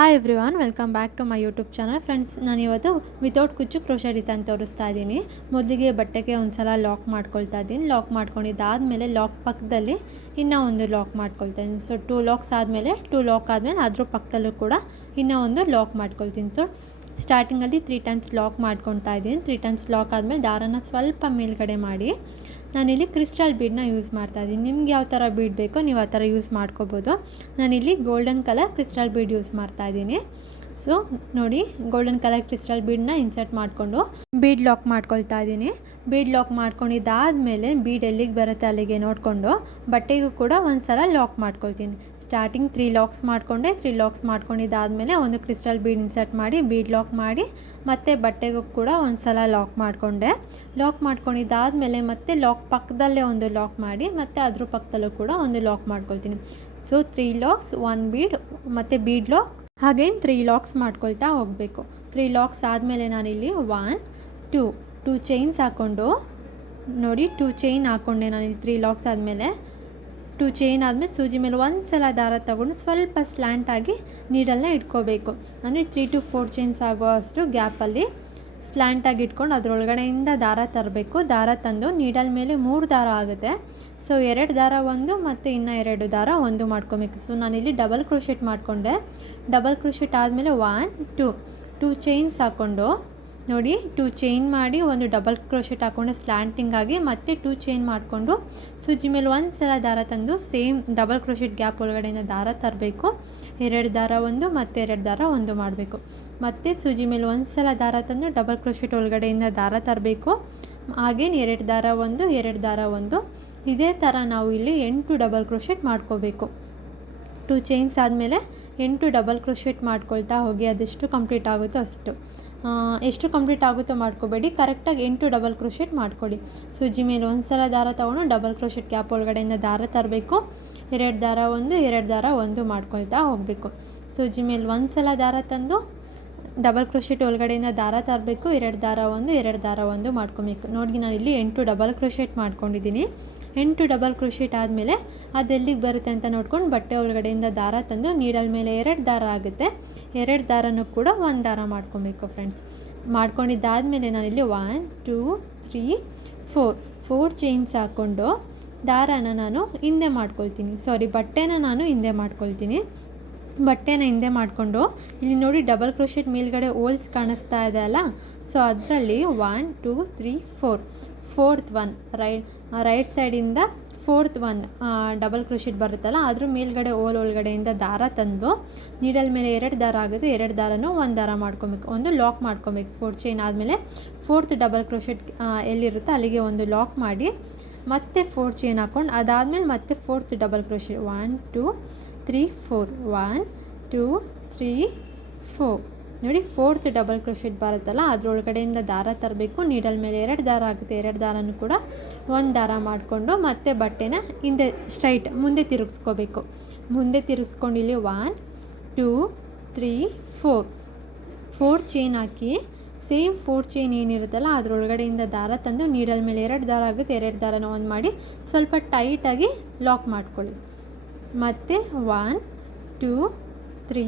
Hi everyone, welcome back to my YouTube channel. Friends, ನಾನಿವತ್ತು without ಕುಚ್ಚು crochet design ತೋರಿಸ್ತಾ ಇದ್ದೀನಿ. ಮೊದಲಿಗೆ ಬಟ್ಟೆಗೆ ಒಂದು ಸಲ ಲಾಕ್ ಮಾಡ್ಕೊಳ್ತಾ ಇದ್ದೀನಿ. ಲಾಕ್ ಮಾಡ್ಕೊಂಡಿದ್ದಾದಮೇಲೆ ಲಾಕ್ ಪಕ್ಕದಲ್ಲಿ ಇನ್ನೂ ಒಂದು ಲಾಕ್ ಮಾಡ್ಕೊಳ್ತಾ ಇದ್ದೀನಿ. ಸೊ 2 ಲಾಕ್ಸ್ ಆದಮೇಲೆ ಲಾಕ್ ಆದಮೇಲೆ ಅದ್ರ ಪಕ್ಕದಲ್ಲೂ ಕೂಡ ಇನ್ನೂ ಒಂದು ಲಾಕ್ ಮಾಡ್ಕೊಳ್ತೀನಿ. ಸೊ ಸ್ಟಾರ್ಟಿಂಗಲ್ಲಿ 3 ಟೈಮ್ಸ್ ಲಾಕ್ ಮಾಡ್ಕೊಳ್ತಾ ಇದ್ದೀನಿ. 3 ಟೈಮ್ಸ್ ಲಾಕ್ ಆದಮೇಲೆ ದಾರನ ಸ್ವಲ್ಪ ಮೇಲ್ಗಡೆ ಮಾಡಿ ನಾನಿಲ್ಲಿ ಕ್ರಿಸ್ಟಲ್ ಬೀಡನ್ನ ಯೂಸ್ ಮಾಡ್ತಾಯಿದ್ದೀನಿ. ನಿಮ್ಗೆ ಯಾವ ಥರ ಬೀಡ್ ಬೇಕೋ ನೀವು ಆ ಥರ ಯೂಸ್ ಮಾಡ್ಕೋಬೋದು. ನಾನಿಲ್ಲಿ golden colour crystal bead use ಮಾಡ್ತಾಯಿದ್ದೀನಿ. ಸೊ ನೋಡಿ, ಗೋಲ್ಡನ್ ಕಲರ್ ಕ್ರಿಸ್ಟಲ್ ಬೀಡನ್ನ ಇನ್ಸರ್ಟ್ ಮಾಡಿಕೊಂಡು ಬೀಡ್ ಲಾಕ್ ಮಾಡ್ಕೊಳ್ತಾ ಇದ್ದೀನಿ. ಬೀಡ್ ಲಾಕ್ ಮಾಡ್ಕೊಂಡಿದ್ದಾದಮೇಲೆ ಬೀಡ್ ಎಲ್ಲಿಗೆ ಬರುತ್ತೆ ಅಲ್ಲಿಗೆ ನೋಡಿಕೊಂಡು ಬಟ್ಟೆಗೂ ಕೂಡ ಒಂದು ಸಲ ಲಾಕ್ ಮಾಡ್ಕೊಳ್ತೀನಿ. ಸ್ಟಾರ್ಟಿಂಗ್ 3 ಲಾಕ್ಸ್ ಮಾಡಿಕೊಂಡೆ. 3 ಲಾಕ್ಸ್ ಮಾಡ್ಕೊಂಡಿದ್ದಾದಮೇಲೆ ಒಂದು ಕ್ರಿಸ್ಟಲ್ ಬೀಡ್ ಇನ್ಸರ್ಟ್ ಮಾಡಿ ಬೀಡ್ ಲಾಕ್ ಮಾಡಿ ಮತ್ತು ಬಟ್ಟೆಗೂ ಕೂಡ ಒಂದು ಸಲ ಲಾಕ್ ಮಾಡಿಕೊಂಡೆ. ಲಾಕ್ ಮಾಡ್ಕೊಂಡಿದ್ದಾದಮೇಲೆ ಮತ್ತೆ ಲಾಕ್ ಪಕ್ಕದಲ್ಲೇ ಒಂದು ಲಾಕ್ ಮಾಡಿ ಮತ್ತು ಅದ್ರ ಪಕ್ಕದಲ್ಲೂ ಕೂಡ ಒಂದು ಲಾಕ್ ಮಾಡ್ಕೊಳ್ತೀನಿ. ಸೊ 3 ಲಾಕ್ಸ್, 1 ಬೀಡ್ ಮತ್ತು ಬೀಡ್ ಲಾಕ್, ಹಾಗೆ 3 ಲಾಕ್ಸ್ ಮಾಡ್ಕೊಳ್ತಾ ಹೋಗಬೇಕು. 3 ಲಾಕ್ಸ್ ಆದಮೇಲೆ ನಾನಿಲ್ಲಿ 1 2 ಚೈನ್ಸ್ ಹಾಕ್ಕೊಂಡು ನೋಡಿ, 2 ಚೈನ್ ಹಾಕ್ಕೊಂಡೆ ನಾನಿಲ್ಲಿ. 3 ಲಾಕ್ಸ್ ಆದಮೇಲೆ 2 ಚೈನ್ ಆದಮೇಲೆ ಸೂಜಿ ಮೇಲೆ ಒಂದು ಸಲ ದಾರ ತಗೊಂಡು ಸ್ವಲ್ಪ ಸ್ಲ್ಯಾಂಟಾಗಿ ನೀಡಲ್ನ ಇಟ್ಕೋಬೇಕು. ಅಂದರೆ 3 to 4 ಚೈನ್ಸ್ ಆಗೋ ಅಷ್ಟು ಗ್ಯಾಪಲ್ಲಿ ಸ್ಲ್ಯಾಂಟಾಗಿ ಇಟ್ಕೊಂಡು ಅದರೊಳಗಡೆಯಿಂದ ದಾರ ತರಬೇಕು. ದಾರ ತಂದು ನೀಡಲ್ ಮೇಲೆ 3 ದಾರ ಆಗುತ್ತೆ. ಸೊ 2 ದಾರ ಒಂದು ಮತ್ತು ಇನ್ನೂ 2 ದಾರ ಒಂದು ಮಾಡ್ಕೊಬೇಕು. ಸೊ ನಾನಿಲ್ಲಿ ಡಬಲ್ ಕ್ರೋಶೆಟ್ ಮಾಡಿಕೊಂಡೆ. ಡಬಲ್ ಕ್ರೋಶೆಟ್ ಆದಮೇಲೆ 1 2 ಚೈನ್ಸ್ ಹಾಕ್ಕೊಂಡು ನೋಡಿ, 2 ಚೈನ್ ಮಾಡಿ ಒಂದು ಡಬಲ್ ಕ್ರೋಶೆಟ್ ಹಾಕ್ಕೊಂಡು ಸ್ಲ್ಯಾಂಟಿಂಗ್ ಆಗಿ ಮತ್ತೆ 2 ಚೈನ್ ಮಾಡಿಕೊಂಡು ಸೂಜಿ ಮೇಲೆ ಒಂದು ಸಲ ದಾರ ತಂದು ಸೇಮ್ ಡಬಲ್ ಕ್ರೋಶೆಟ್ ಗ್ಯಾಪ್ ಒಳಗಡೆಯಿಂದ ದಾರ ತರಬೇಕು. 2 ದಾರ ಒಂದು ಮತ್ತು 2 ದಾರ ಒಂದು ಮಾಡಬೇಕು. ಮತ್ತು ಸೂಜಿ ಮೇಲೆ ಒಂದು ಸಲ ದಾರ ತಂದು ಡಬಲ್ ಕ್ರೋಶೆಟ್ ಒಳಗಡೆಯಿಂದ ದಾರ ತರಬೇಕು. ಹಾಗೇನು 2 ದಾರ ಒಂದು 2 ದಾರ ಒಂದು, ಇದೇ ಥರ ನಾವು ಇಲ್ಲಿ 8 ಡಬಲ್ ಕ್ರೋಶೆಟ್ ಮಾಡ್ಕೋಬೇಕು. 2 ಚೈನ್ಸ್ ಆದಮೇಲೆ 8 ಡಬಲ್ ಕ್ರೋಶೆಟ್ ಮಾಡ್ಕೊಳ್ತಾ ಹೋಗಿ. ಅದೆಷ್ಟು ಕಂಪ್ಲೀಟ್ ಆಗುತ್ತೋ ಅಷ್ಟು. ಎಷ್ಟು ಕಂಪ್ಲೀಟ್ ಆಗುತ್ತೋ ಮಾಡ್ಕೋಬೇಡಿ, ಕರೆಕ್ಟಾಗಿ 8 ಡಬಲ್ ಕ್ರೋಶೆಟ್ ಮಾಡ್ಕೊಳ್ಳಿ. ಸೂಜಿ ಮೇಲೆ ಒಂದು ಸಲ ದಾರ ತೊಗೊಂಡು ಡಬಲ್ ಕ್ರೋಶೆಟ್ ಗ್ಯಾಪ್ ಒಳಗಡೆಯಿಂದ ದಾರ ತರಬೇಕು. 2 ದಾರ ಒಂದು 2 ದಾರ ಒಂದು ಮಾಡ್ಕೊಳ್ತಾ ಹೋಗಬೇಕು. ಸೂಜಿ ಮೇಲೆ ಒಂದು ಸಲ ದಾರ ತಂದು ಡಬಲ್ ಕ್ರೋಶೆಟ್ ಒಳಗಡೆಯಿಂದ ದಾರ ತರಬೇಕು. 2 ದಾರ ಒಂದು 2 ದಾರ ಒಂದು ಮಾಡ್ಕೊಬೇಕು. ನೋಡಿ, ನಾನಿಲ್ಲಿ 8 ಡಬಲ್ ಕ್ರೋಶೆಟ್ ಮಾಡ್ಕೊಂಡಿದ್ದೀನಿ. 8 ಡಬಲ್ ಕ್ರೋಶೆಟ್ ಆದಮೇಲೆ ಅದೆಲ್ಲಿಗೆ ಬರುತ್ತೆ ಅಂತ ನೋಡ್ಕೊಂಡು ಬಟ್ಟೆ ಒಳಗಡೆಯಿಂದ ದಾರ ತಂದು ನೀಡಲ್ ಮೇಲೆ 2 ದಾರ ಆಗುತ್ತೆ. 2 ದಾರನೂ ಕೂಡ 1 ದಾರ ಮಾಡ್ಕೊಬೇಕು. ಫ್ರೆಂಡ್ಸ್, ಮಾಡ್ಕೊಂಡಿದ್ದಾದಮೇಲೆ ನಾನಿಲ್ಲಿ 1 2 3 4 ಚೈನ್ಸ್ ಹಾಕ್ಕೊಂಡು ದಾರಾನ ನಾನು ಹಿಂದೆ ಮಾಡ್ಕೊಳ್ತೀನಿ. ಬಟ್ಟೆನ ನಾನು ಹಿಂದೆ ಮಾಡ್ಕೊಳ್ತೀನಿ. ಬಟ್ಟೆನ ಹಿಂದೆ ಮಾಡಿಕೊಂಡು ಇಲ್ಲಿ ನೋಡಿ, ಡಬಲ್ ಕ್ರೋಶೆಟ್ ಮೇಲ್ಗಡೆ ಹೋಲ್ಸ್ ಕಾಣಿಸ್ತಾ ಇದೆ ಅಲ್ಲ, ಸೊ ಅದರಲ್ಲಿ 1 2 3 4 4th ಒನ್ ರೈಟ್ ಸೈಡಿಂದ 4th ಒನ್ ಡಬಲ್ ಕ್ರೋಶೆಟ್ ಬರುತ್ತಲ್ಲ, ಅದ್ರ ಮೇಲ್ಗಡೆ ಹೋಲ್ ಒಳಗಡೆಯಿಂದ ದಾರ ತಂದು ನೀಡಲ್ ಮೇಲೆ 2 ದಾರ ಆಗುತ್ತೆ. 2 ದಾರನೂ 1 ದಾರ ಮಾಡ್ಕೊಬೇಕು, ಒಂದು ಲಾಕ್ ಮಾಡ್ಕೊಬೇಕು. 4 ಚೈನ್ ಆದಮೇಲೆ 4th ಡಬಲ್ ಕ್ರೋಶೆಟ್ ಎಲ್ಲಿರುತ್ತೋ ಅಲ್ಲಿಗೆ ಒಂದು ಲಾಕ್ ಮಾಡಿ ಮತ್ತೆ 4 ಚೈನ್ ಹಾಕ್ಕೊಂಡು ಅದಾದಮೇಲೆ ಮತ್ತೆ 4th ಡಬಲ್ ಕ್ರೋಶೆಟ್ 1 2 3 4 1 2 3 4 ನೋಡಿ, 4th ಡಬಲ್ ಕ್ರೋಶೆಟ್ ಬರುತ್ತಲ್ಲ ಅದರೊಳಗಡೆಯಿಂದ ದಾರ ತರಬೇಕು. ನೀಡಲ್ ಮೇಲೆ 2 ದಾರ ಆಗುತ್ತೆ. 2 ದಾರನೂ ಕೂಡ 1 ದಾರ ಮಾಡಿಕೊಂಡು ಮತ್ತೆ ಬಟ್ಟೆನ ಹಿಂದೆ ಸ್ಟ್ರೈಟ್ ಮುಂದೆ ತಿರುಗಿಸ್ಕೋಬೇಕು. ಮುಂದೆ ತಿರುಗಿಸ್ಕೊಂಡು ಇಲ್ಲಿ 1 2 3 4 ಚೈನ್ ಹಾಕಿ ಸೇಮ್ 4 ಚೈನ್ ಏನಿರುತ್ತಲ್ಲ ಅದರೊಳಗಡೆಯಿಂದ ದಾರ ತಂದು ನೀಡಲ್ ಮೇಲೆ 2 ದಾರ ಆಗುತ್ತೆ. 2 ದಾರನ ಒಂದು ಮಾಡಿ ಸ್ವಲ್ಪ ಟೈಟಾಗಿ ಲಾಕ್ ಮಾಡ್ಕೊಳ್ಳಿ. ಮತ್ತು 1 2 3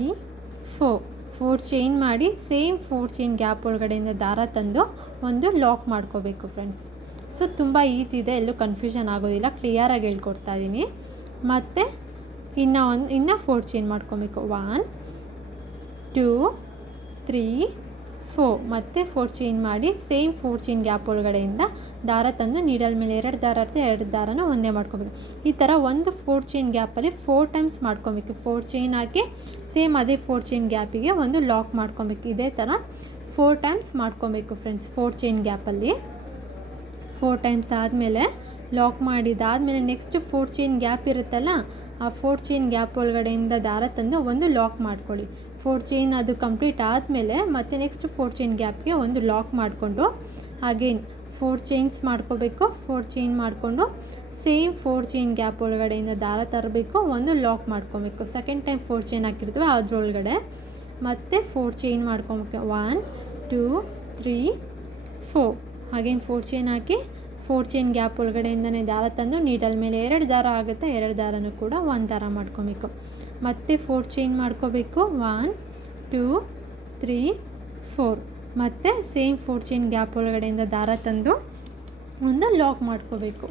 4 ಚೈನ್ ಮಾಡಿ ಸೇಮ್ 4 ಚೈನ್ ಗ್ಯಾಪ್ ಒಳಗಡೆಯಿಂದ ದಾರ ತಂದು ಒಂದು ಲಾಕ್ ಮಾಡ್ಕೋಬೇಕು. ಫ್ರೆಂಡ್ಸ್, ಸೊ ತುಂಬ ಈಸಿ ಇದೆ, ಎಲ್ಲೂ ಕನ್ಫ್ಯೂಷನ್ ಆಗೋದಿಲ್ಲ, ಕ್ಲಿಯರಾಗಿ ಹೇಳ್ಕೊಡ್ತಾ ಇದ್ದೀನಿ. ಮತ್ತು ಇನ್ನೂ 4 ಚೈನ್ ಮಾಡ್ಕೊಬೇಕು. 1 2 3 4 ಮತ್ತು 4 ಚೈನ್ ಮಾಡಿ ಸೇಮ್ 4 ಚೈನ್ ಗ್ಯಾಪ್ ಒಳಗಡೆಯಿಂದ ದಾರ ತಂದು ನೀಡಲ್ ಮೇಲೆ 2 ದಾರ ಇರುತ್ತೆ. 2 ದಾರನೂ ಒಂದೇ ಮಾಡ್ಕೊಬೇಕು. ಈ ಥರ ಒಂದು 4 ಚೈನ್ ಗ್ಯಾಪಲ್ಲಿ 4 ಟೈಮ್ಸ್ ಮಾಡ್ಕೊಬೇಕು. 4 ಚೈನ್ ಹಾಕಿ ಸೇಮ್ ಅದೇ 4 ಚೈನ್ ಗ್ಯಾಪಿಗೆ ಒಂದು ಲಾಕ್ ಮಾಡ್ಕೊಬೇಕು. ಇದೇ ಥರ 4 ಟೈಮ್ಸ್ ಮಾಡ್ಕೊಬೇಕು. ಫ್ರೆಂಡ್ಸ್, 4 ಚೈನ್ ಗ್ಯಾಪಲ್ಲಿ 4 ಟೈಮ್ಸ್ ಆದಮೇಲೆ ಲಾಕ್ ಮಾಡಿದ್ದಾದಮೇಲೆ ನೆಕ್ಸ್ಟ್ 4 ಚೈನ್ ಗ್ಯಾಪ್ ಇರುತ್ತಲ್ಲ, ಆ 4 ಚೈನ್ ಗ್ಯಾಪ್ ಒಳಗಡೆಯಿಂದ ದಾರ ತಂದು ಒಂದು ಲಾಕ್ ಮಾಡ್ಕೊಳ್ಳಿ. 4 ಚೈನ್ ಅದು ಕಂಪ್ಲೀಟ್ ಆದಮೇಲೆ ಮತ್ತೆ ನೆಕ್ಸ್ಟ್ 4 ಚೈನ್ ಗ್ಯಾಪ್ಗೆ ಒಂದು ಲಾಕ್ ಮಾಡಿಕೊಂಡು ಅಗೇನ್ 4 ಚೈನ್ಸ್ ಮಾಡ್ಕೋಬೇಕು. 4 ಚೈನ್ ಮಾಡಿಕೊಂಡು ಸೇಮ್ 4 ಚೈನ್ ಗ್ಯಾಪ್ ಒಳಗಡೆಯಿಂದ ದಾರ ತರಬೇಕು, ಒಂದು ಲಾಕ್ ಮಾಡ್ಕೊಬೇಕು. ಸೆಕೆಂಡ್ ಟೈಮ್ 4 ಚೈನ್ ಹಾಕಿರ್ತೀವಿ ಅದರೊಳಗಡೆ ಮತ್ತೆ 4 ಚೈನ್ ಮಾಡ್ಕೊಬೇಕು. 1 2 3 4 ಅಗೇನ್ 4 ಚೈನ್ ಹಾಕಿ 4 ಚೈನ್ ಗ್ಯಾಪ್ ಒಳಗಡೆಯಿಂದನೇ ದಾರ ತಂದು ನೀಡಲ್ ಮೇಲೆ 2 ದಾರ ಆಗುತ್ತೆ. 2 ದಾರನೂ ಕೂಡ 1 ದಾರ ಮಾಡ್ಕೊಬೇಕು. ಮತ್ತೆ 4 ಚೈನ್ ಮಾಡ್ಕೋಬೇಕು. 1 2 3 4 ಮತ್ತು ಸೇಮ್ 4 ಚೈನ್ ಗ್ಯಾಪ್ ಒಳಗಡೆಯಿಂದ ದಾರ ತಂದು ಒಂದು ಲಾಕ್ ಮಾಡ್ಕೋಬೇಕು.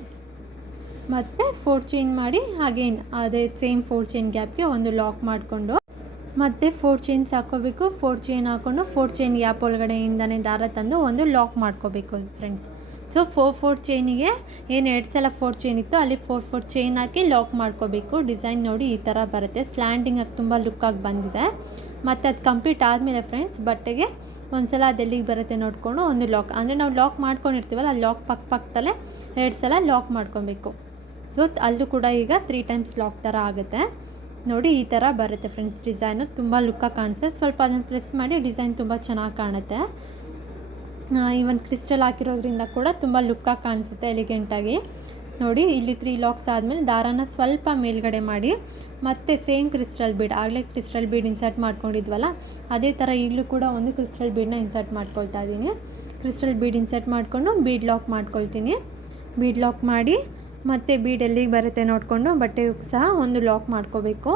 ಮತ್ತು 4 ಚೈನ್ ಮಾಡಿ ಅಗೇನ್ ಅದೇ ಸೇಮ್ 4 ಚೈನ್ ಗ್ಯಾಪ್ಗೆ ಒಂದು ಲಾಕ್ ಮಾಡಿಕೊಂಡು ಮತ್ತೆ 4 ಚೈನ್ಸ್ ಹಾಕ್ಕೋಬೇಕು. 4 ಚೈನ್ ಹಾಕ್ಕೊಂಡು 4 ಚೈನ್ ಗ್ಯಾಪ್ ಒಳಗಡೆಯಿಂದನೇ ದಾರ ತಂದು ಒಂದು ಲಾಕ್ ಮಾಡ್ಕೋಬೇಕು ಫ್ರೆಂಡ್ಸ್. ಸೊ 4 ಚೈನಿಗೆ ಏನು 2 ಸಲ 4 ಚೈನ್ ಇತ್ತು ಅಲ್ಲಿ 4 ಚೈನ್ ಹಾಕಿ ಲಾಕ್ ಮಾಡ್ಕೋಬೇಕು. ಡಿಸೈನ್ ನೋಡಿ ಈ ಥರ ಬರುತ್ತೆ. ಸ್ಲ್ಯಾಂಡಿಂಗಾಗಿ ತುಂಬ ಲುಕ್ಕಾಗಿ ಬಂದಿದೆ. ಮತ್ತು ಅದು ಕಂಪ್ಲೀಟ್ ಆದಮೇಲೆ ಫ್ರೆಂಡ್ಸ್ ಬಟ್ಟೆಗೆ ಒಂದು ಸಲ ಅದೆಲ್ಲಿಗೆ ಬರುತ್ತೆ ನೋಡಿಕೊಂಡು ಒಂದು ಲಾಕ್, ಅಂದರೆ ನಾವು ಲಾಕ್ ಮಾಡ್ಕೊಂಡಿರ್ತೀವಲ್ಲ ಆ ಲಾಕ್ ಪಕ್ಕದಲ್ಲೇ 2 ಸಲ ಲಾಕ್ ಮಾಡ್ಕೊಬೇಕು. ಸೊ ಅಲ್ಲೂ ಕೂಡ ಈಗ 3 ಟೈಮ್ಸ್ ಲಾಕ್ ಥರ ಆಗುತ್ತೆ ನೋಡಿ. ಈ ಥರ ಬರುತ್ತೆ ಫ್ರೆಂಡ್ಸ್. ಡಿಸೈನು ತುಂಬ ಲುಕ್ಕಾಗಿ ಕಾಣಿಸುತ್ತೆ. ಸ್ವಲ್ಪ ಅದನ್ನು ಪ್ರೆಸ್ ಮಾಡಿ ಡಿಸೈನ್ ತುಂಬ ಚೆನ್ನಾಗಿ ಕಾಣುತ್ತೆ. ಈವನ್ ಕ್ರಿಸ್ಟಲ್ ಹಾಕಿರೋದ್ರಿಂದ ಕೂಡ ತುಂಬ ಲುಕ್ಕಾಗಿ ಕಾಣಿಸುತ್ತೆ, ಎಲಿಗೆಂಟಾಗಿ ನೋಡಿ. ಇಲ್ಲಿ 3 ಲಾಕ್ಸ್ ಆದಮೇಲೆ ದಾರಾನ ಸ್ವಲ್ಪ ಮೇಲ್ಗಡೆ ಮಾಡಿ ಮತ್ತೆ ಸೇಮ್ ಕ್ರಿಸ್ಟಲ್ ಬೀಡ್, ಆಗಲೇ ಕ್ರಿಸ್ಟಲ್ ಬೀಡ್ ಇನ್ಸರ್ಟ್ ಮಾಡ್ಕೊಂಡಿದ್ವಲ್ಲ ಅದೇ ಥರ ಈಗಲೂ ಕೂಡ ಒಂದು ಕ್ರಿಸ್ಟಲ್ ಬೀಡನ್ನ ಇನ್ಸರ್ಟ್ ಮಾಡ್ಕೊಳ್ತಾ ಇದ್ದೀನಿ. ಕ್ರಿಸ್ಟಲ್ ಬೀಡ್ ಇನ್ಸರ್ಟ್ ಮಾಡಿಕೊಂಡು ಬೀಡ್ ಲಾಕ್ ಮಾಡ್ಕೊಳ್ತೀನಿ. ಬೀಡ್ ಲಾಕ್ ಮಾಡಿ ಮತ್ತು ಬೀಡ್ ಎಲ್ಲಿಗೆ ಬರುತ್ತೆ ನೋಡಿಕೊಂಡು ಬಟ್ಟೆಗೂ ಸಹ ಒಂದು ಲಾಕ್ ಮಾಡ್ಕೋಬೇಕು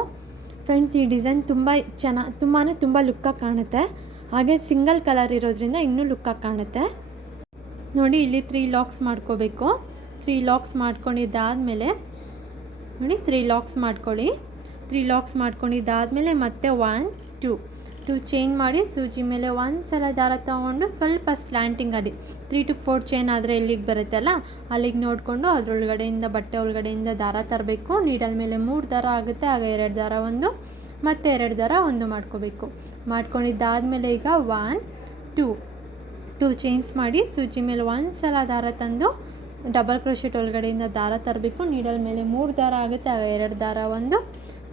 ಫ್ರೆಂಡ್ಸ್. ಈ ಡಿಸೈನ್ ತುಂಬ ಲುಕ್ಕಾಗಿ ಕಾಣುತ್ತೆ. ಹಾಗೆ ಸಿಂಗಲ್ ಕಲರ್ ಇರೋದ್ರಿಂದ ಇನ್ನೂ ಲುಕ್ಕಾಗಿ ಕಾಣುತ್ತೆ ನೋಡಿ. ಇಲ್ಲಿ 3 ಲಾಕ್ಸ್ ಮಾಡ್ಕೋಬೇಕು. 3 ಲಾಕ್ಸ್ ಮಾಡ್ಕೊಂಡಿದ್ದಾದಮೇಲೆ ನೋಡಿ 3 ಲಾಕ್ಸ್ ಮಾಡ್ಕೊಳ್ಳಿ. 3 ಲಾಕ್ಸ್ ಮಾಡ್ಕೊಂಡಿದ್ದಾದಮೇಲೆ ಮತ್ತೆ 1 2 ಚೈನ್ ಮಾಡಿ ಸೂಜಿ ಮೇಲೆ ಒಂದು ಸಲ ದಾರ ತೊಗೊಂಡು ಸ್ವಲ್ಪ ಸ್ಲ್ಯಾಂಟಿಂಗಲ್ಲಿ 3 to 4 ಚೈನ್ ಆದರೆ ಎಲ್ಲಿಗೆ ಬರುತ್ತಲ್ಲ ಅಲ್ಲಿಗೆ ನೋಡಿಕೊಂಡು ಅದರೊಳಗಡೆಯಿಂದ ಬಟ್ಟೆ ಒಳಗಡೆಯಿಂದ ದಾರ ತರಬೇಕು. ನೀಡಲ್ ಮೇಲೆ 3 ದಾರ ಆಗುತ್ತೆ, ಆಗ 2 ದಾರ ಒಂದು ಮತ್ತು 2 ದಾರ ಒಂದು ಮಾಡ್ಕೋಬೇಕು. ಮಾಡ್ಕೊಂಡಿದ್ದಾದಮೇಲೆ ಈಗ 1 2 ಚೈನ್ಸ್ ಮಾಡಿ ಸೂಜಿ ಮೇಲೆ ಒಂದು ಸಲ ದಾರ ತಂದು ಡಬಲ್ ಕ್ರೋಶೆಟ್ ಒಳಗಡೆಯಿಂದ ದಾರ ತರಬೇಕು. ನೀಡಲ್ ಮೇಲೆ 3 ದಾರ ಆಗುತ್ತೆ, ಆಗ 2 ದಾರ ಒಂದು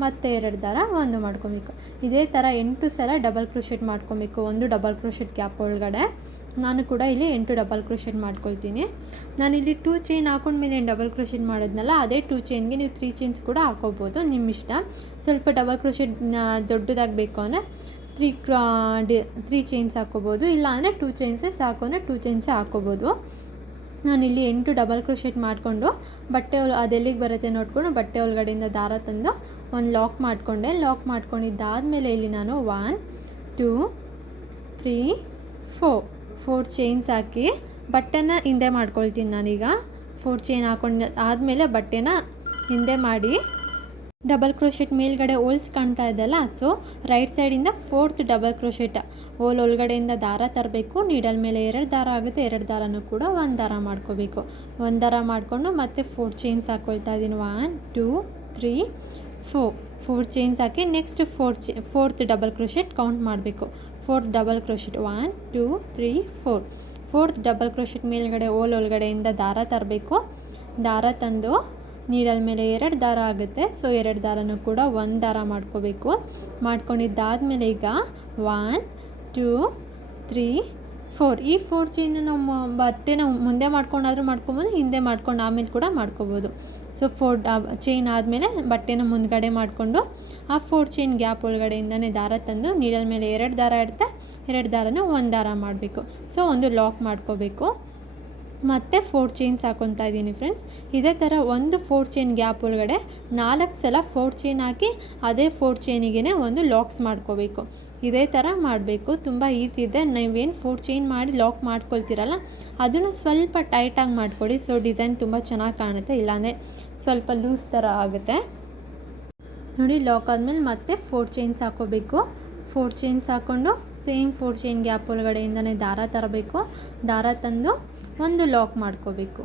ಮತ್ತು 2 ದಾರ ಒಂದು ಮಾಡ್ಕೊಬೇಕು. ಇದೇ ಥರ 8 ಸಲ ಡಬಲ್ ಕ್ರೋಶೆಟ್ ಮಾಡ್ಕೊಬೇಕು ಒಂದು ಡಬಲ್ ಕ್ರೋಶೆಟ್ ಗ್ಯಾಪ್ ಒಳಗಡೆ. ನಾನು ಕೂಡ ಇಲ್ಲಿ 8 ಡಬಲ್ ಕ್ರೋಶೆಟ್ ಮಾಡ್ಕೊಳ್ತೀನಿ. ನಾನಿಲ್ಲಿ 2 ಚೈನ್ ಹಾಕೊಂಡ್ಮೇಲೆ ಏನು ಡಬಲ್ ಕ್ರೋಶೆಟ್ ಮಾಡೋದ್ನಲ್ಲ ಅದೇ 2 ಚೈನ್ಗೆ ನೀವು 3 ಚೈನ್ಸ್ ಕೂಡ ಹಾಕೋಬೋದು, ನಿಮ್ಮ ಇಷ್ಟ. ಸ್ವಲ್ಪ ಡಬಲ್ ಕ್ರೋಶೆಟ್ ದೊಡ್ಡದಾಗಬೇಕು ಅಂದರೆ 3 ಚೈನ್ಸ್ ಹಾಕೋಬೋದು, ಇಲ್ಲ ಅಂದರೆ 2 ಚೈನ್ಸೇ ಸಾಕು ಅಂದರೆ 2 ಚೈನ್ಸೇ ಹಾಕೋಬೋದು. ನಾನಿಲ್ಲಿ 8 ಡಬಲ್ ಕ್ರೋಶೆಟ್ ಮಾಡಿಕೊಂಡು ಬಟ್ಟೆ ಅದೆಲ್ಲಿಗೆ ಬರುತ್ತೆ ನೋಡಿಕೊಂಡು ಬಟ್ಟೆ ಒಳಗಡೆಯಿಂದ ದಾರ ತಂದು ಒಂದು ಲಾಕ್ ಮಾಡಿಕೊಂಡೆ. ಲಾಕ್ ಮಾಡ್ಕೊಂಡಿದ್ದಾದಮೇಲೆ ಇಲ್ಲಿ ನಾನು 1 2 3 4 ಚೈನ್ಸ್ ಹಾಕಿ ಬಟ್ಟೆನ ಹಿಂದೆ ಮಾಡ್ಕೊಳ್ತೀನಿ. ನಾನೀಗ 4 ಚೈನ್ ಹಾಕೊಂಡು ಆದಮೇಲೆ ಬಟ್ಟೆನ ಹಿಂದೆ ಮಾಡಿ ಡಬಲ್ ಕ್ರೋಶೆಟ್ ಮೇಲ್ಗಡೆ ಹೋಲ್ಸ್ ಕಾಣ್ತಾ ಇದೆಯಲ್ಲ, ಸೊ ರೈಟ್ ಸೈಡಿಂದ 4th ಡಬಲ್ ಕ್ರೋಶೆಟ್ ಹೋಲ್ ಒಳಗಡೆಯಿಂದ ದಾರ ತರಬೇಕು. ನೀಡಲ್ ಮೇಲೆ 2 ದಾರ ಆಗುತ್ತೆ, 2 ದಾರನೂ ಕೂಡ 1 ದಾರ ಮಾಡ್ಕೋಬೇಕು. 1 ದಾರ ಮಾಡಿಕೊಂಡು ಮತ್ತೆ 4 ಚೈನ್ಸ್ ಹಾಕ್ಕೊಳ್ತಾ ಇದ್ದೀನಿ. 1 2 3 4 ಚೈನ್ಸ್ ಹಾಕಿ next 4th double crochet count ಮಾಡಬೇಕು. 4th double crochet 1 2 3 4th double crochet ಮೇಲ್ಗಡೆ ಹೋಲ್ ಒಳಗಡೆಯಿಂದ ದಾರ ತರಬೇಕು. ದಾರ ತಂದು ನೀಡಲ್ ಮೇಲೆ 2 ದಾರ ಆಗುತ್ತೆ, ಸೊ 2 ದಾರನೂ ಕೂಡ 1 ದಾರ ಮಾಡ್ಕೋಬೇಕು. ಮಾಡ್ಕೊಂಡಿದ್ದಾದಮೇಲೆ ಈಗ 1 2 3 4 ಈ 4 ಚೈನ್ ನಾವು ಬಟ್ಟೆನ ಮುಂದೆ ಮಾಡ್ಕೊಂಡಾದರೂ ಮಾಡ್ಕೊಬೋದು, ಹಿಂದೆ ಮಾಡ್ಕೊಂಡು ಆಮೇಲೆ ಕೂಡ ಮಾಡ್ಕೋಬೋದು. ಸೊ 4 ಚೈನ್ ಆದಮೇಲೆ ಬಟ್ಟೆನ ಮುಂದ್ಗಡೆ ಮಾಡಿಕೊಂಡು ಆ 4 ಚೈನ್ ಗ್ಯಾಪ್ ಒಳಗಡೆಯಿಂದನೇ ದಾರ ತಂದು ನೀಡಲ್ ಮೇಲೆ 2 ದಾರ ಇರುತ್ತೆ, 2 ದಾರನ 1 ದಾರ ಮಾಡಬೇಕು. ಸೊ ಒಂದು ಲಾಕ್ ಮಾಡ್ಕೋಬೇಕು. ಮತ್ತು 4 ಚೈನ್ಸ್ ಹಾಕ್ಕೊತಾ ಇದ್ದೀನಿ ಫ್ರೆಂಡ್ಸ್. ಇದೇ ಥರ ಒಂದು 4 ಚೈನ್ ಗ್ಯಾಪ್ ಒಳಗಡೆ 4 ಸಲ 4 ಚೈನ್ ಹಾಕಿ ಅದೇ 4 ಚೈನಿಗೆ ಒಂದು ಲಾಕ್ಸ್ ಮಾಡ್ಕೋಬೇಕು. ಇದೇ ಥರ ಮಾಡಬೇಕು. ತುಂಬ ಈಸಿ ಇದೆ. ನೀವೇನು 4 ಚೈನ್ ಮಾಡಿ ಲಾಕ್ ಮಾಡ್ಕೊಳ್ತೀರಲ್ಲ ಅದನ್ನು ಸ್ವಲ್ಪ ಟೈಟಾಗಿ ಮಾಡ್ಕೊಳ್ಳಿ. ಸೊ ಡಿಸೈನ್ ತುಂಬ ಚೆನ್ನಾಗಿ ಕಾಣುತ್ತೆ, ಇಲ್ಲಾಂದರೆ ಸ್ವಲ್ಪ ಲೂಸ್ ಥರ ಆಗುತ್ತೆ ನೋಡಿ. ಲಾಕ್ ಆದಮೇಲೆ ಮತ್ತೆ 4 ಚೈನ್ಸ್ ಹಾಕ್ಕೋಬೇಕು. 4 ಚೈನ್ಸ್ ಹಾಕ್ಕೊಂಡು ಸೇಮ್ 4 ಚೈನ್ ಗ್ಯಾಪ್ ಒಳಗಡೆಯಿಂದನೇ ದಾರ ತರಬೇಕು. ದಾರ ತಂದು ಒಂದು ಲಾಕ್ ಮಾಡ್ಕೋಬೇಕು.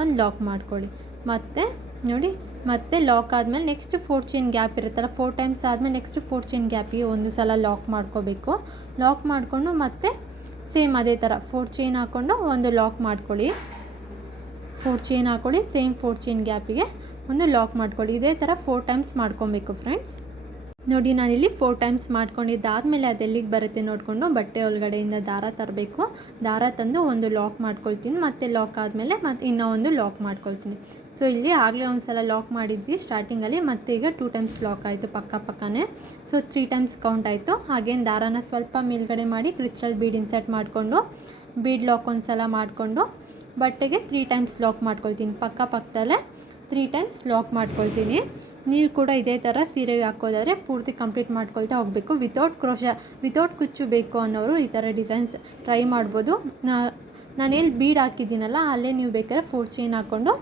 ಒಂದು ಲಾಕ್ ಮಾಡ್ಕೊಳ್ಳಿ. ಮತ್ತು ನೋಡಿ ಮತ್ತೆ ಲಾಕ್ ಆದಮೇಲೆ ನೆಕ್ಸ್ಟ್ 4 ಚೈನ್ ಗ್ಯಾಪ್ ಇರುತ್ತಲ್ಲ 4 ಟೈಮ್ಸ್ ಆದಮೇಲೆ ನೆಕ್ಸ್ಟ್ 4 ಚೈನ್ ಗ್ಯಾಪಿಗೆ ಒಂದು ಸಲ ಲಾಕ್ ಮಾಡ್ಕೋಬೇಕು. ಲಾಕ್ ಮಾಡಿಕೊಂಡು ಮತ್ತೆ ಸೇಮ್ ಅದೇ ಥರ 4 ಚೈನ್ ಹಾಕ್ಕೊಂಡು ಒಂದು ಲಾಕ್ ಮಾಡ್ಕೊಳ್ಳಿ. 4 ಚೈನ್ ಹಾಕ್ಕೊಳ್ಳಿ, ಸೇಮ್ 4 ಚೈನ್ ಗ್ಯಾಪಿಗೆ ಒಂದು ಲಾಕ್ ಮಾಡ್ಕೊಳ್ಳಿ. ಇದೇ ಥರ 4 ಟೈಮ್ಸ್ ಮಾಡ್ಕೊಬೇಕು ಫ್ರೆಂಡ್ಸ್. ನೋಡಿ ನಾನಿಲ್ಲಿ 4 ಟೈಮ್ಸ್ ಮಾಡ್ಕೊಂಡಿದ್ದಾದಮೇಲೆ ಅದೆಲ್ಲಿಗೆ ಬರುತ್ತೆ ನೋಡಿಕೊಂಡು ಬಟ್ಟೆ ಒಳಗಡೆಯಿಂದ ದಾರ ತರಬೇಕು. ದಾರ ತಂದು ಒಂದು ಲಾಕ್ ಮಾಡ್ಕೊಳ್ತೀನಿ. ಮತ್ತೆ ಲಾಕ್ ಆದಮೇಲೆ ಮತ್ತೆ ಇನ್ನೂ ಒಂದು ಲಾಕ್ ಮಾಡ್ಕೊಳ್ತೀನಿ. ಸೊ ಇಲ್ಲಿ ಆಗಲೇ ಒಂದು ಸಲ ಲಾಕ್ ಮಾಡಿದ್ವಿ ಸ್ಟಾರ್ಟಿಂಗಲ್ಲಿ, ಮತ್ತು ಈಗ 2 ಟೈಮ್ಸ್ ಲಾಕ್ ಆಯಿತು ಪಕ್ಕನೇ. ಸೊ 3 ಟೈಮ್ಸ್ ಕೌಂಟ್ ಆಯಿತು. ಹಾಗೇನು ದಾರಾನ ಸ್ವಲ್ಪ ಮೇಲ್ಗಡೆ ಮಾಡಿ ಕ್ರಿಸ್ಟಲ್ ಬೀಡ್ ಇನ್ಸರ್ಟ್ ಮಾಡಿಕೊಂಡು ಬೀಡ್ ಲಾಕ್ ಒಂದು ಸಲ ಮಾಡಿಕೊಂಡು ಬಟ್ಟೆಗೆ 3 ಟೈಮ್ಸ್ ಲಾಕ್ ಮಾಡ್ಕೊಳ್ತೀನಿ. ಪಕ್ಕದಲ್ಲೇ 3 ಟೈಮ್ಸ್ ಲಾಕ್ ಮಾಡ್ಕೊಳ್ತೀನಿ. ನೀವು ಕೂಡ ಇದೇ ಥರ ಸೀರೆಗೆ ಹಾಕೋದಾದರೆ ಪೂರ್ತಿ ಕಂಪ್ಲೀಟ್ ಮಾಡ್ಕೊಳ್ತಾ ಹೋಗಬೇಕು. ವಿತೌಟ್ ಕುಚ್ಚು ಬೇಕು ಅನ್ನೋರು ಈ ಥರ ಡಿಸೈನ್ಸ್ ಟ್ರೈ ಮಾಡ್ಬೋದು. ನಾನೆಲ್ಲಿ ಬೀಡ್ ಹಾಕಿದ್ದೀನಲ್ಲ ಅಲ್ಲೇ ನೀವು ಬೇಕಾದ್ರೆ 4 ಚೈನ್ ಹಾಕ್ಕೊಂಡು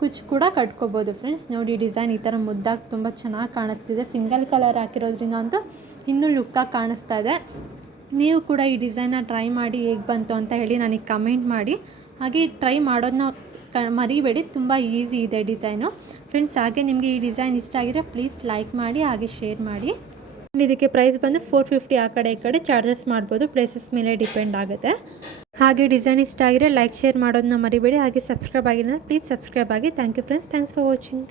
ಕುಚ್ಚು ಕೂಡ ಕಟ್ಕೋಬೋದು ಫ್ರೆಂಡ್ಸ್. ನೋಡಿ ಡಿಸೈನ್ ಈ ಥರ ಮುದ್ದಾಗಿ ತುಂಬ ಚೆನ್ನಾಗಿ ಕಾಣಿಸ್ತಿದೆ. ಸಿಂಗಲ್ ಕಲರ್ ಹಾಕಿರೋದ್ರಿಂದ ಅಂತೂ ಇನ್ನೂ ಲುಕ್ಕಾಗಿ ಕಾಣಿಸ್ತಾ ಇದೆ. ನೀವು ಕೂಡ ಈ ಡಿಸೈನ್ನ ಟ್ರೈ ಮಾಡಿ ಹೇಗೆ ಬಂತು ಅಂತ ಹೇಳಿ ನನಗೆ ಕಮೆಂಟ್ ಮಾಡಿ. ಹಾಗೆ ಟ್ರೈ ಮಾಡೋದನ್ನ ಮರಿಬೇಡಿ, ತುಂಬ ಈಸಿ ಇದೆ ಡಿಸೈನು ಫ್ರೆಂಡ್ಸ್. ಹಾಗೆ ನಿಮಗೆ ಈ ಡಿಸೈನ್ ಇಷ್ಟ ಆಗಿದ್ರೆ ಪ್ಲೀಸ್ ಲೈಕ್ ಮಾಡಿ ಹಾಗೆ ಶೇರ್ ಮಾಡಿ. ಇದಕ್ಕೆ ಪ್ರೈಸ್ ಬಂದು 450. ಆ ಕಡೆ ಈ ಕಡೆ ಚಾರ್ಜಸ್ ಮಾಡ್ಬೋದು, ಪ್ಲೇಸಸ್ ಮೇಲೆ ಡಿಪೆಂಡ್ ಆಗುತ್ತೆ. ಹಾಗೆ ಡಿಸೈನ್ ಇಷ್ಟ ಆಗಿದ್ರೆ ಲೈಕ್ ಶೇರ್ ಮಾಡೋದನ್ನ ಮರಿಬೇಡಿ. ಹಾಗೆ ಸಬ್ಸ್ಕ್ರೈಬ್ ಆಗಿಲ್ಲ ಪ್ಲೀಸ್ ಸಬ್ಸ್ಕ್ರೈಬ್ ಆಗಿ. Thank you friends, thanks for watching.